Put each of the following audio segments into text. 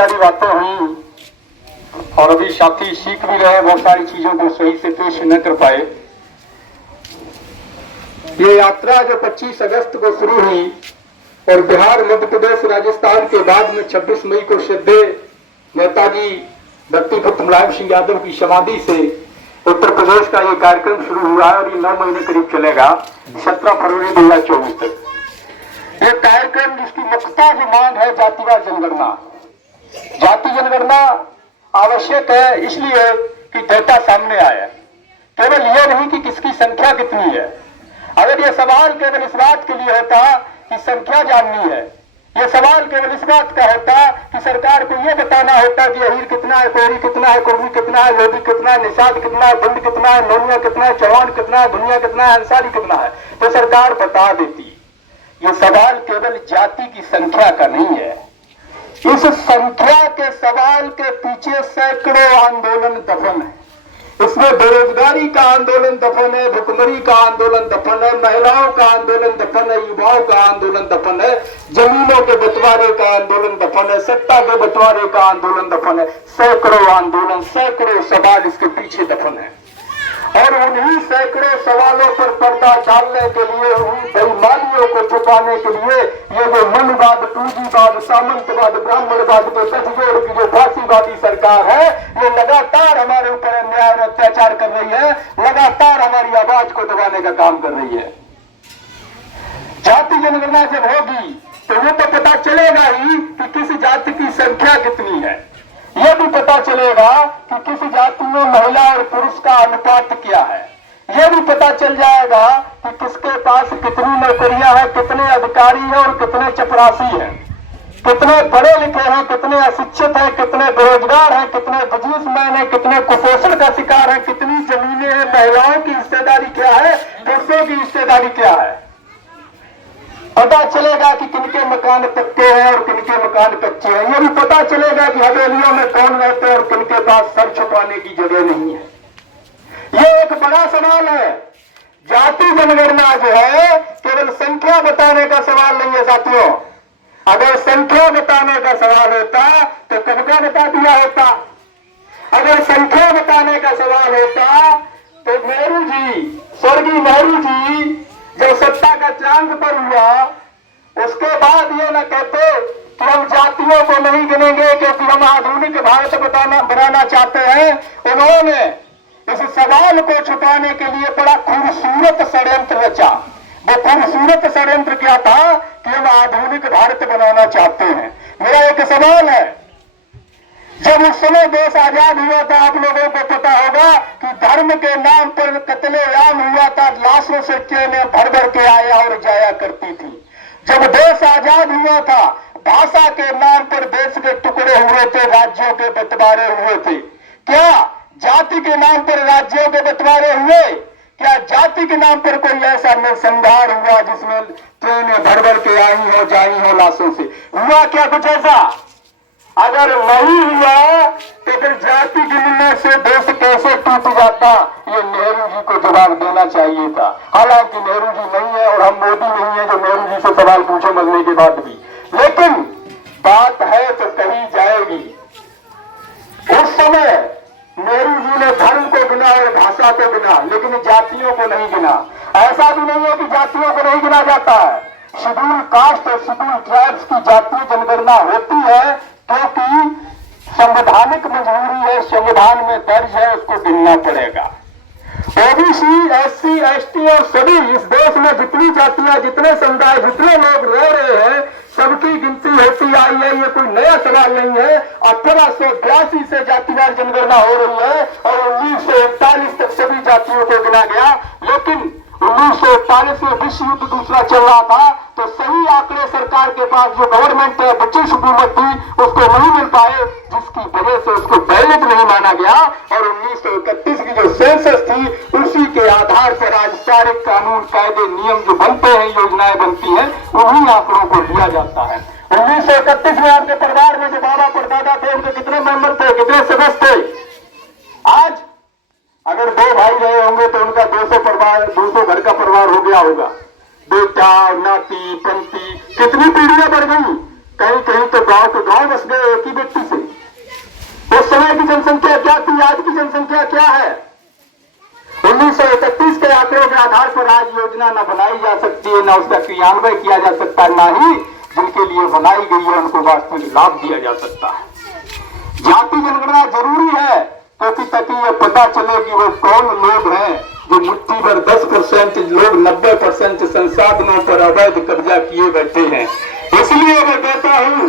सारी बातें हुई और अभी साथी सीख भी रहे, बहुत सारी चीजों को सही से पेश न कर पाए। ये यात्रा जो 25 अगस्त को शुरू हुई और बिहार, मध्य प्रदेश, राजस्थान के बाद में 26 मई को श्रद्धेय नेताजी भक्तिपुत्र मुलायम सिंह यादव की समाधि से उत्तर प्रदेश का ये कार्यक्रम शुरू हुआ है और ये 9 महीने करीब चलेगा, 17 फरवरी 2024 तक। ये कार्यक्रम जिसकी मुख्यतः जो मांग है जातिवार जनगणना। जाति जनगणना आवश्यक है इसलिए कि डेटा सामने आया, केवल यह नहीं कि किसकी संख्या कितनी है। अगर यह सवाल केवल इस बात के लिए होता कि संख्या जाननी है, यह सवाल केवल इस बात का होता कि सरकार को यह बताना होता कि अहीर कितना है, कोहरी कितना है, कुर्मी कितना है, लोधी कितना है, निषाद कितना है, भिंड कितना है, नोनिया कितना है, चौहान कितना है, दुनिया कितना है, अंसारी कितना है, तो सरकार बता देती। ये सवाल केवल जाति की संख्या का नहीं है। इस संख्या के सवाल के पीछे सैकड़ों आंदोलन दफन है। इसमें बेरोजगारी का आंदोलन दफन है, भुखमरी का आंदोलन दफन है, महिलाओं का आंदोलन दफन है, युवाओं का आंदोलन दफन है, जमीनों के बंटवारे का आंदोलन दफन है, सत्ता के बंटवारे का आंदोलन दफन है। सैकड़ों आंदोलन, सैकड़ों सवाल इसके पीछे दफन है और उन्हीं सैकड़ों सवालों पर पर्दा डालने के लिए, उन्हीं बेईमानियों को छुपाने के लिए ये जो मनवाद, पूंजीवाद, सामंतवाद, ब्राह्मणवाद के गठजोड़ की जो फांसीवादी सरकार है, ये लगातार हमारे ऊपर अन्याय और अत्याचार कर रही है, लगातार हमारी आवाज को दबाने का काम कर रही है। जाति जनगणना जब होगी तो ये तो पता चलेगा ही कि किस जाति की संख्या कितनी है। यह भी पता चलेगा कि किस जाति में महिला और पुरुष का अनुपात क्या है। यह भी पता चल जाएगा कि किसके पास कितनी नौकरियां हैं, कितने अधिकारी हैं और कितने चपरासी हैं, कितने पढ़े लिखे हैं, कितने अशिक्षित हैं, कितने बेरोजगार हैं, कितने बिजनेसमैन हैं, कितने कुपोषण का शिकार हैं, कितनी जमीनें हैं, महिलाओं की हिस्सेदारी क्या है, पुरुषों की हिस्सेदारी क्या है। पता चलेगा कि किनके मकान पक्के हैं और किनके मकान कच्चे हैं। यह भी पता चलेगा कि हवेलियों में कौन रहते हैं और किनके पास सर छुपाने की जगह नहीं है। यह एक बड़ा सवाल है। जाति जनगणना जो है केवल संख्या बताने का सवाल नहीं है साथियों। अगर संख्या बताने का सवाल होता तो कब का बता दिया होता। अगर संख्या बताने का सवाल होता तो नेहरू जी, स्वर्गीय नेहरू जी जब सत्ता का चांद पर हुआ, उसके बाद ये न कहते कि हम जातियों को नहीं गिनेंगे क्योंकि हम आधुनिक भारत बनाना चाहते हैं। उन्होंने इस सवाल को छुपाने के लिए बड़ा खूबसूरत षड्यंत्र रचा। वो खूबसूरत षड्यंत्र क्या था कि हम आधुनिक भारत बनाना चाहते हैं। मेरा एक सवाल है, जब उस समय देश आजाद हुआ था, आप लोगों को पता होगा कि धर्म के नाम पर कत्लेआम हुआ था, लाशों से ट्रेनें भर भर के आया और जाया करती थी। जब देश आजाद हुआ था, भाषा के नाम पर देश के टुकड़े हुए थे, राज्यों के बंटवारे हुए थे। क्या जाति के नाम पर राज्यों के बंटवारे हुए? क्या जाति के नाम पर कोई ऐसा नरसंहार हुआ जिसमें ट्रेनें भर भर के आई हो, जाई हो लाशों से? हुआ क्या कुछ ऐसा? अगर नहीं हुआ तो फिर जाति गिनने से देश कैसे टूट जाता? ये नेहरू जी को जवाब देना चाहिए था। हालांकि नेहरू जी नहीं है और हम मोदी नहीं है जो नेहरू जी से सवाल पूछे मरने के बाद भी, लेकिन बात है तो कही जाएगी। उस समय नेहरू जी ने धर्म को गिना और भाषा को गिना, लेकिन जातियों को नहीं गिना। ऐसा भी नहीं है कि जातियों को नहीं गिना जाता है। शेड्यूल कास्ट और शेड्यूल ट्राइब्स की जातीय जनगणना होती है क्योंकि संवैधानिक मजबूरी है, संविधान में दर्ज है, उसको गिनना पड़ेगा। ओबीसी, एससी, एसटी और सभी इस देश में जितनी जातियां, जितने समुदाय, जितने लोग रह रहे हैं, सबकी गिनती होती आई है। ये कोई नया सवाल नहीं है। 1882 से जातिवार जनगणना हो रही है और 1941 तक सभी जातियों को गिना गया। लेकिन 1941 में विश्व युद्ध दूसरा चल रहा था तो सही आंकड़े सरकार के पास, जो गवर्नमेंट है, ब्रिटिश हुकूमत थी, उसको नहीं मिल पाए, जिसकी वजह से उसको वैलिड नहीं माना गया। और 1931 की जो सेंसस थी उसी के आधार पर आज सारे कानून, कायदे, नियम जो बनते हैं, योजनाएं बनती हैं, उन्हीं आंकड़ों को लिया जाता है। 1931 में आपके परिवार में जो बाबा परदादा थे उनके कितने मेंबर थे, कितने सदस्य थे? आज अगर 2 भाई रहे होंगे तो उनका 200 परिवार, 200 घर का परिवार हो गया होगा। बेटा, नाती, पंती, कितनी पीढ़ियां बढ़ गई। कहीं कहीं तो गांव के गांव बस गए एक ही व्यक्ति से। हमारी आज की जनसंख्या क्या है? 1931 के आंकड़ों के आधार पर आज योजना न बनाई जा सकती है, न उसका क्रियान्वयन किया जा सकता है, न ही जिनके लिए बनाई गई है उनको वास्तविक लाभ दिया जा सकता है। जाति जनगणना जरूरी है क्योंकि ताकि ये पता चले कि वो कौन लोग हैं जो मुट्ठी भर 10% लोग 90% संसाधनों पर अवैध कब्जा किए बैठे हैं। इसलिए मैं कहता हूं,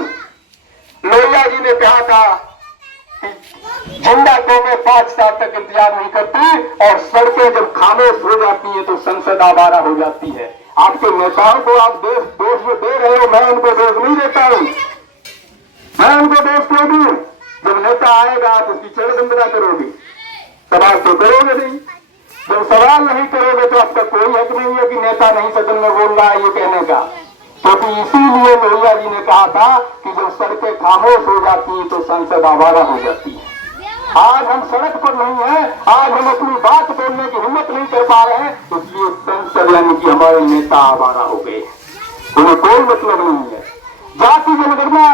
लोहिया जी ने कहा था जिंदा कौमें 5 साल तक इंतजार नहीं करती और सड़कें जब खामोश हो जाती है तो संसद आवारा हो जाती है। आपके नेताओं को आप दोष जो दे रहे हो, मैं उनको दोष नहीं देता हूं। मैं उनको दोष क्यों दूं? जब नेता आएगा आप उसकी चढ़बंदना करोगे, सवाल तो करोगे नहीं। जब सवाल नहीं करोगे तो आपका कोई हक नहीं है कि नेता नहीं सदन में बोल रहा है ये कहने का। क्योंकि इसीलिए लोहिया जी ने कहा था कि जब सड़कें खामोश हो जाती हैं तो संसद आवारा हो जाती है। आज हम सड़क पर नहीं है, आज हम अपनी बात बोलने की हिम्मत नहीं कर पा रहे हैं, इसलिए संसद यानी कि हमारे नेता आवारा हो गए। उन्हें कोई मतलब नहीं है। जाति जनगणना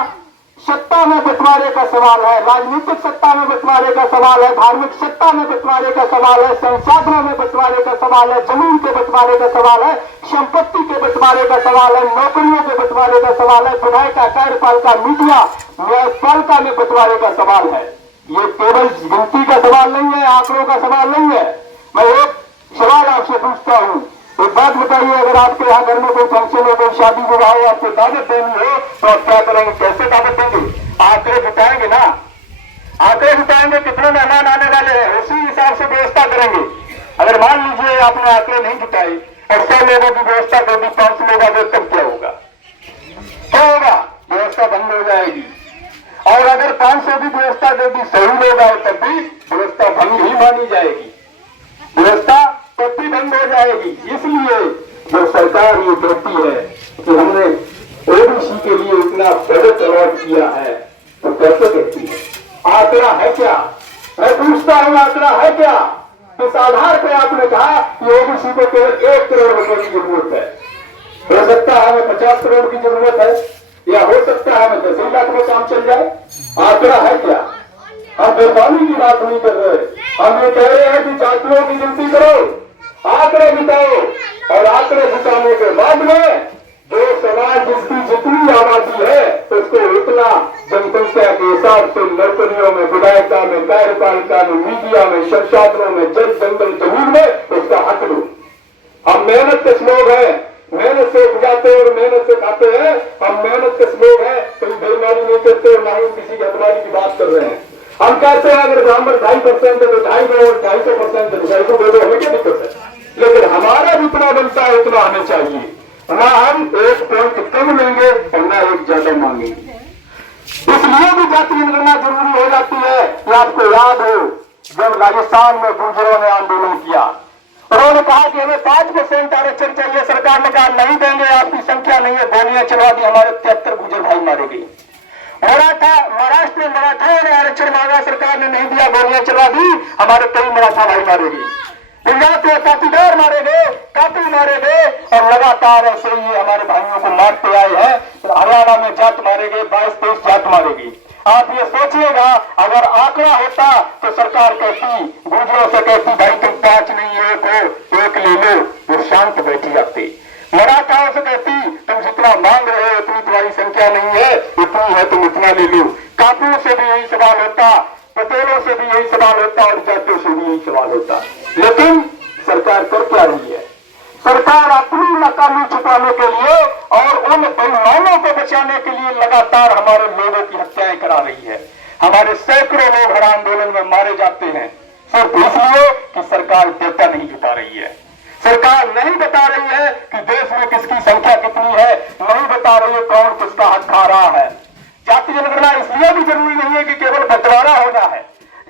सत्ता में बंटवारे का सवाल है, राजनीतिक सत्ता में बंटवारे का सवाल है, धार्मिक सत्ता में बंटवारे का सवाल है, संसाधनों में बंटवारे का सवाल है, जमीन के बंटवारे का सवाल है, संपत्ति के बंटवारे का सवाल है, नौकरियों के बंटवारे का सवाल है, विधायिका, कार्यपालिका, मीडिया, न्यायपालिका में बंटवारे का सवाल है। ये केवल गिनती का सवाल नहीं है, आंकड़ों का सवाल नहीं है। मैं एक सवाल आपसे पूछता हूँ, एक बात बताइए, अगर आपके यहाँ घर में कोई फंक्शन हो, कोई शादी विवाह हो, आपको दावत देनी हो तो आप क्या करेंगे? कैसे दावत देंगे? आंकड़े जुटाएंगे ना, आंकड़े जुटाएंगे कितने मेहमान आने वाले हैं, उसी हिसाब से व्यवस्था करेंगे। अगर मान लीजिए आपने आंकड़े नहीं जुटाए और 100 लोगों की व्यवस्था कर दी, 500 लोग आ गए, तब क्या होगा? क्या होगा? व्यवस्था बंद हो जाएगी। और अगर 500 की व्यवस्था कर दी, 100 लोग आए, तब भी व्यवस्था भंग ही मानी जाएगी, व्यवस्था तब भी बंद हो जाएगी। इसलिए जो सरकार ये कहती है कि हमने ओबीसी के लिए इतना बजट अलॉट किया है, तो कैसे कहती है? आंकड़ा है क्या? मैं पूछता हूँ, आंकड़ा है क्या? इस आधार पर आपने कहा कि ओबीसी को केवल 1 करोड़ रुपए की जरूरत है। हो सकता है हमें 50 करोड़ की जरूरत है, या हो सकता है हमें 10 लाख में काम चल जाए। आंकड़ा है क्या? हम बेमानी की बात नहीं कर रहे, हम ये कह रहे हैं कि जातियों की गिनती करो, आंकड़े जुटाओ, और आंकड़े जुटाने के बाद में जो समाज जिसकी जितनी आबादी है उसको उतना जनसंख्या के हिसाब से नौकरियों में, विधायिका में, कार्यपालिका में, मीडिया में, संसाधनों में, जल जंगल जमीन में उसका हक दो। हम मेहनत के लोग हैं, मेहनत से उगाते और मेहनत से खाते हैं। हम मेहनत के लोग हैं, कोई बेईमानी नहीं करते और ना ही किसी हकदारी की बात कर रहे हैं। हम कहते हैं अगर ब्राह्मण 2.5% है तो 2.5 और 250% है, 250 दे दो, हमें क्या दिक्कत है? लेकिन हमारा जितना बनता है उतना हमें चाहिए, ना हम 1 पॉइंट कम लेंगे और ना 1 ज्यादा मांगेंगे। इसलिए भी जाति जनगणना जरूरी हो जाती है। कि आपको याद हो जब राजस्थान में गुर्जरों ने आंदोलन किया, उन्होंने कहा कि हमें 5% आरक्षण चाहिए, सरकार ने कहा नहीं देंगे, आपकी संख्या नहीं है, गोलियां चलवा दी, हमारे 73 गुर्जर भाई मारे गए। महाराष्ट्र में मराठाओं ने आरक्षण मांगा, सरकार ने नहीं दिया, गोलियां चला दी, हमारे कई मराठा भाई मारे गए। गुजरात में पाटीदार मारे गए, कातिल मारे गए, और लगातार ऐसे ही हमारे भाइयों को मारते आए हैं। तो हरियाणा में जाट मारे गए, 22-23 जाट मारे गए। आप ये सोचिएगा, अगर आंकड़ा होता तो सरकार कहती, गुजरों से कहती भाई तुम 5 नहीं 1 हो, 1 ले लो, वो शांत बैठी जाते। मराठाओं से कहती तुम जितना मांग रहे हो उतनी तुम्हारी संख्या नहीं है, इतनी है तुम इतना ले लो। कापुओं से भी यही सवाल होता, पटेलों से भी यही सवाल होता और जातियों से भी यही सवाल होता। लेकिन सरकार कर क्या रही है? सरकार अपनी नाकामी छुपाने के लिए और उन बेईमानों को बचाने के लिए लगातार हमारे लोगों की हत्याएं करा रही है। हमारे सैकड़ों लोग हर आंदोलन में मारे जाते हैं सिर्फ इसलिए कि सरकार डेटा नहीं जुटा रही है। सरकार नहीं बता रही है कि देश में किसकी संख्या कितनी है, नहीं बता रही है कौन किसका हक खा रहा है। जाति जनगणना इसलिए भी जरूरी नहीं है कि केवल बंटवारा होना है।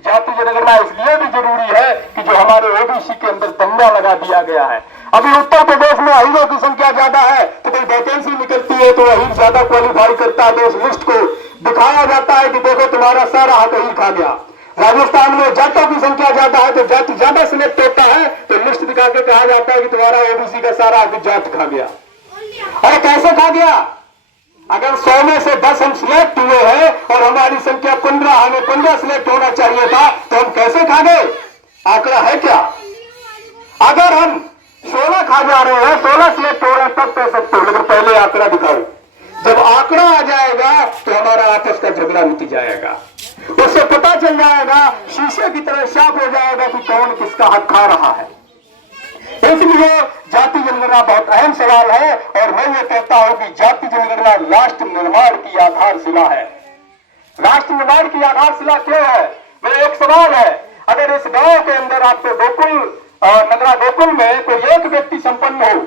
जाति जनगणना इसलिए भी जरूरी है कि जो हमारे ओबीसी के अंदर दंगा लगा दिया गया है। अभी उत्तर प्रदेश में अहीरों की संख्या ज्यादा है तो कोई वैकेंसी निकलती है तो अहीर ज्यादा क्वालिफाई करता है, तो उस लिस्ट को दिखाया जाता है कि देखो तुम्हारा सारा हक अहीर खा गया। राजस्थान में जाटों की संख्या ज्यादा है तो जाट ज्यादा सिलेक्ट होता है तो लिस्ट दिखा के कहा जाता है कि तुम्हारा ओबीसी का सारा हक जाट खा गया। अरे कैसे खा गया? अगर 100 में से 10 हम सिलेक्ट हुए हैं और हमारी संख्या 15, हमें 15 सिलेक्ट होना चाहिए था, तो हम कैसे खा गए, आंकड़ा है क्या? अगर हम 16 खा जा रहे हैं, 16 से तोड़ा तब कह सकते हो, लेकिन पहले आंकड़ा दिखाओ। जब आंकड़ा आ जाएगा तो हमारा आपस का झगड़ा मिट जाएगा, उससे पता चल जाएगा, शीशे की तरह साफ हो जाएगा कि कौन किसका हक खा रहा है। इसलिए जाति जनगणना बहुत अहम सवाल है और मैं ये कहता हूं कि जाति जनगणना राष्ट्र निर्माण की आधारशिला है। राष्ट्र निर्माण की आधारशिला क्यों है? मेरा एक सवाल है, अगर इस गांव के अंदर आपको गोकुल नगरा गोकुल में कोई एक व्यक्ति संपन्न हो,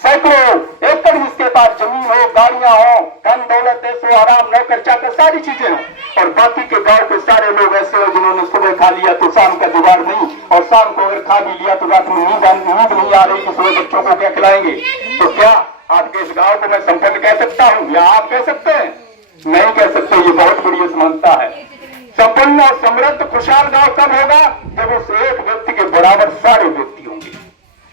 सैकड़ों एकड़ जिसके पास जमीन हो, गाड़ियां हो, धन दौलत, ऐसो आराम, नौकर चाकर, सारी चीजें हो, और बाकी के गांव के सारे लोग ऐसे हो जिन्होंने सुबह खा लिया तो शाम का जुगाड़ नहीं, और शाम को अगर खा भी लिया तो रात में नींद नहीं आ रही कि सुबह बच्चों को क्या खिलाएंगे, तो क्या आपके इस गांव को मैं संपन्न कह सकता हूं या आप कह सकते हैं? नहीं कह सकते। ये बहुत बड़ी असमानता है। संपन्न और समृद्ध खुशहाल गांव कब होगा? जब उस एक व्यक्ति के बराबर सारे व्यक्ति होंगे।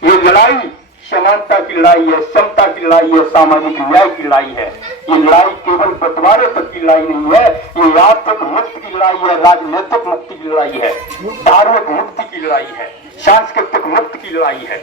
ये लड़ाई समानता की लड़ाई है, समता की लड़ाई है, सामाजिक न्याय की लड़ाई है। ये लड़ाई केवल बंटवारे तक की लड़ाई नहीं है, ये आर्थिक मुक्ति की लड़ाई है, राजनीतिक मुक्ति की लड़ाई है, धार्मिक मुक्ति की लड़ाई है, सांस्कृतिक मुक्ति की लड़ाई है।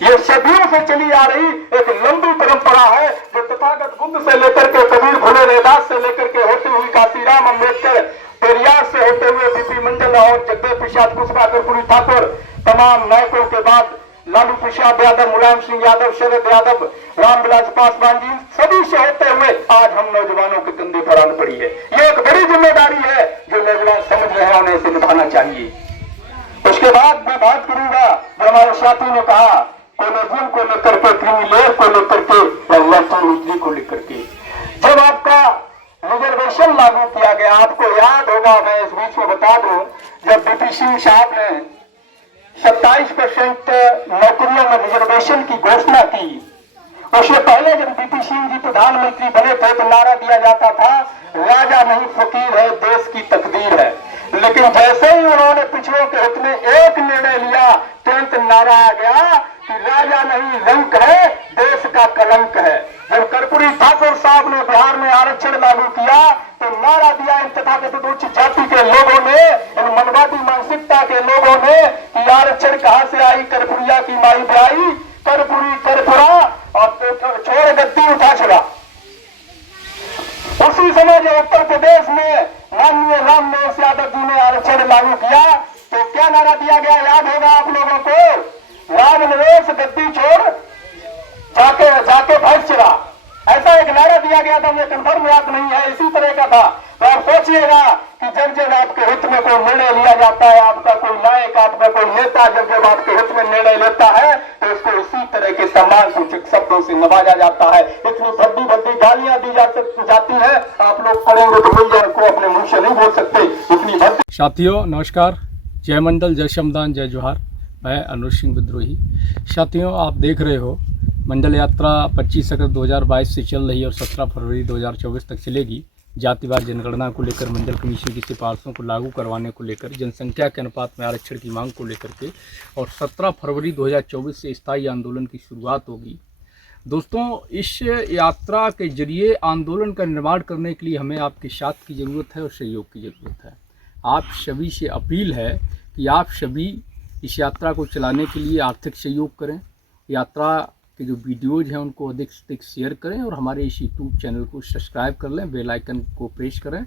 ये सदियों से चली आ रही एक लंबी परंपरा है, जो तथागत बुद्ध से लेकर के कबीर फुले रैदास से लेकर के होते हुए काशीराम अम्बेडकर, पेरियार से होते हुए बीपी मंडल और जगदेव प्रसाद कुशवाहा, कर्पूरी ठाकुर, तमाम नायकों के बाद लालू प्रसाद यादव, मुलायम सिंह यादव, शरद यादव, रामविलास पासवान जी, सभी से होते हुए आज हम नौजवानों के कंधे पर आन पड़ी है। ये एक बड़ी जिम्मेदारी है जो नौजवान समझ रहे हैं, उन्हें इसे निभाना चाहिए। उसके बाद मैं बात करूंगा, हमारे साथी ने कहा कोलेजियम को लेकर के, क्रीमी लेयर को लेकर के, इलेक्ट्रोनिटी को लेकर के। जब आपका रिजर्वेशन लागू किया गया, आपको याद होगा, मैं इस बीच में बता दूं, जब बीपी सिंह साहब ने 27% नौकरियों में रिजर्वेशन की घोषणा की, उससे पहले जब बीपी सिंह जी प्रधानमंत्री बने थे तो नारा दिया जाता था, राजा नहीं फकीर है, देश की तकदीर है। लेकिन जैसे ही उन्होंने पिछड़ों के हित में एक निर्णय लिया, तुरंत नारा आ गया कि राजा नहीं रंक है, देश का कलंक है। जब कर्पूरी ठाकुर साहब ने बिहार में आरक्षण लागू किया तो नारा दिया इन तथाकथित उच्च जाति के लोगों ने, इन मनवादी मानसिकता के लोगों ने कि आरक्षण कहां से आई, कर्पूरिया की माई ब्याई, कर्पूरी कर्पूरा और छोड़ गद्दी उठा छोड़ा। उसी समय जो उत्तर प्रदेश में माननीय रामनिवास यादव जी ने आरक्षण लागू किया तो क्या नारा दिया गया, याद होगा आप लोगों को, रामनिवास गद्दी छोड़ जाके भैंस चरा, ऐसा एक नारा दिया गया था। मुझे कंफर्म याद नहीं है, इसी तरह का था। तो आप सोचिएगा कि जब जब आपके हित में कोई निर्णय लिया जाता है, आपका कोई नायक, आपका कोई नेता जब जब आपके हित में निर्णय लेता है तो उसको इसी तरह के सम्मान सूचक शब्दों से नवाजा जाता है। इतनी भद्दी भद्दी गालियां दी जाती है, आप लोग पढ़ेंगे तो मुझे को अपने मुंह से नहीं बोल सकते, इतनी भद्दी। साथियों नमस्कार, जय मंडल, जय श्रमदान, जय जोहार। मैं अनुज सिंह विद्रोही। साथियों आप देख रहे हो मंडल यात्रा 25 अगस्त 2022 से चल रही है और 17 फरवरी 2024 तक चलेगी। जातिवार जनगणना को लेकर, मंडल कमीशन की सिफारिशों को लागू करवाने को लेकर, जनसंख्या के अनुपात में आरक्षण की मांग को लेकर के, और 17 फरवरी 2024 से स्थायी आंदोलन की शुरुआत होगी। दोस्तों इस यात्रा के जरिए आंदोलन का निर्माण करने के लिए हमें आपके साथ की ज़रूरत है और सहयोग की ज़रूरत है। आप सभी से अपील है कि आप सभी इस यात्रा को चलाने के लिए आर्थिक सहयोग करें, यात्रा के जो वीडियोज़ हैं उनको अधिक से अधिक शेयर करें और हमारे इस यूट्यूब चैनल को सब्सक्राइब कर लें, बेल आइकन को प्रेस करें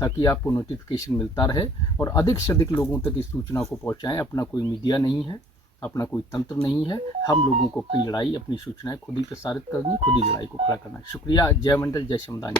ताकि आपको नोटिफिकेशन मिलता रहे और अधिक से अधिक लोगों तक इस सूचना को पहुंचाएं। अपना कोई मीडिया नहीं है, अपना कोई तंत्र नहीं है, हम लोगों को अपनी लड़ाई, अपनी सूचनाएं खुद ही प्रसारित करनी, खुद ही लड़ाई को खड़ा करना है। शुक्रिया। जय मंडल, जय श्रमदान।